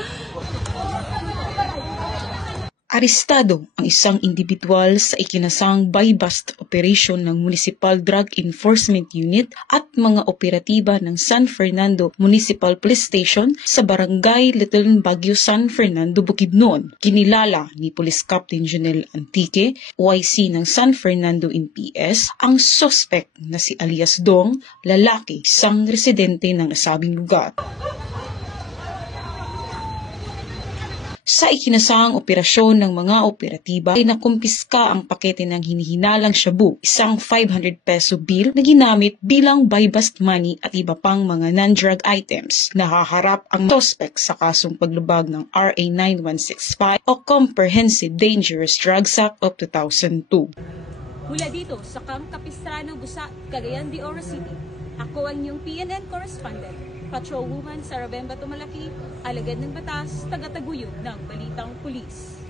Arestado ang isang individual sa ikinasang buy-bust operation ng Municipal Drug Enforcement Unit at mga operatiba ng San Fernando Municipal Police Station sa Barangay Little Baguio, San Fernando, Bukidnon. Kinilala ni Police Captain Jonel Antique, OIC ng San Fernando NPS, ang suspect na si alias Dong, lalaki, isang residente ng nasabing lugar. Sa ikinasang operasyon ng mga operatiba ay nakumpiska ang pakete ng hinihinalang shabu, isang 500 peso bill na ginamit bilang buy-bust money at iba pang mga non-drug items. Nahaharap ang suspect sa kasong paglabag ng RA 9165 o Comprehensive Dangerous Drugs Act of 2002. Mula dito sa Camp Capistrano, Busa, Cagayan de Oro City, ako ang inyong PNN correspondent, Patrolwoman Sarabemba Tumalaki, alagad ng batas, taga-taguyod ng Balitang Pulis.